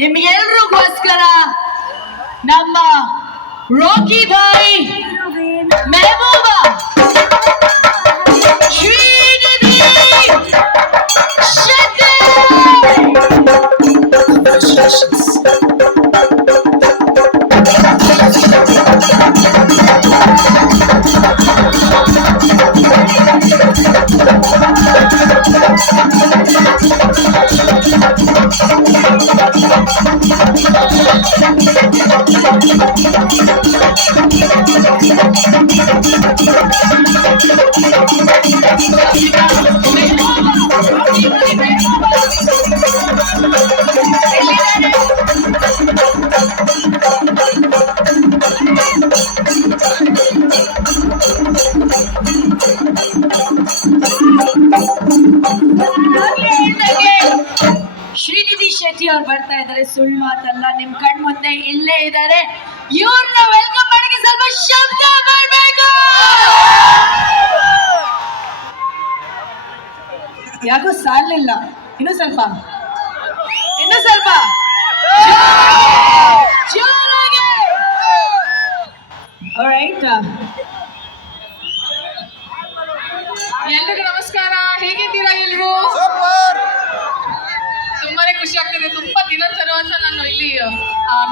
ನಿಮ್ಗೆಲ್ರಿಗೋಸ್ಕರ ನಮ್ಮ ರಾಕಿ ಬಾಯಿ ಮೆಹಬೂಬಾ ಶ್ರೀನಿಧಿ ಶೆಟ್ಟಿ ಶ್ರೀನಿಧಿ ಶೆಟ್ಟಿ ಅವ್ರು ಬರ್ತಾ ಇದ್ದಾರೆ. ಸುಳ್ಳು ಮಾತಲ್ಲ, ನಿಮ್ ಕಣ್ ಮುಂದೆ ಇಲ್ಲೇ ಇದ್ದಾರೆ. ಇವ್ರನ್ನ ವೆಲ್ಕಮ್ ಮಾಡಕ್ಕೆ ಸ್ವಲ್ಪ ಶಬ್ದ ಬರ್ಬೇಕು. ಯಾಕೋ ಸಾಲಿಲ್ಲ, ಇನ್ನು ಸ್ವಲ್ಪ ಜೋರಾಗಿ. ಆಲ್ರೈಟ್, ಎಲ್ರಿಗೂ ನಮಸ್ಕಾರ. ಹೇಗಿದ್ದೀರಾ ಎಲ್ರು? ತುಂಬಾನೇ ಖುಷಿ ಆಗ್ತಿದೆ. ತುಂಬಾ ದಿನ ತರುವಂತ ನಾನು ಇಲ್ಲಿ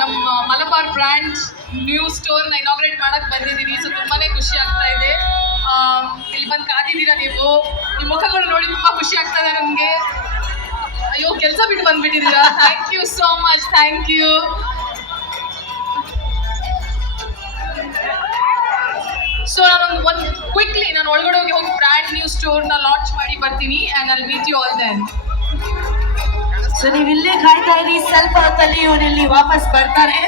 ನಮ್ಮ ಮಲಬಾರ್ ಬ್ರ್ಯಾಂಡ್ ನ್ಯೂ ಸ್ಟೋರ್ನ ಇನಾಗ್ರೇಟ್ ಮಾಡಕ್ ಬಂದಿದ್ದೀನಿ. ಸೊ ತುಂಬಾನೇ ಖುಷಿ ಆಗ್ತಾ ಇದೆ. ಇಲ್ಲಿ ಬಂದು ಕಾದಿದ್ದೀರಾ ನೀವು. ನಿಮ್ಮ ಮುಖಗಳು ನೋಡಿ ತುಂಬಾ ಖುಷಿ ಆಗ್ತಾ ಇದೆ ನನಗೆ. ಅಯ್ಯೋ, ಕೆಲಸ ಬಿಟ್ಟು ಬಂದ್ಬಿಟ್ಟಿದ್ದೀರಾ. Thank you so much, thank you. So ನಾನು ಕ್ವಿಕ್ಲಿ ನಾನು ಒಳಗಡೆ ಹೋಗಿ ಬ್ರ್ಯಾಂಡ್ ನ್ಯೂ ಸ್ಟೋರ್ನ ಲಾಂಚ್ ಮಾಡಿ ಬರ್ತೀನಿ. And I meet you all then. So ನೀವು ಇಲ್ಲೇ ಕಾಯ್ತಾ ಇರಿ. ಸ್ವಲ್ಪ ಹೊತ್ತಲ್ಲಿ ಇವರಲ್ಲಿ ವಾಪಸ್ ಬರ್ತಾರೆ.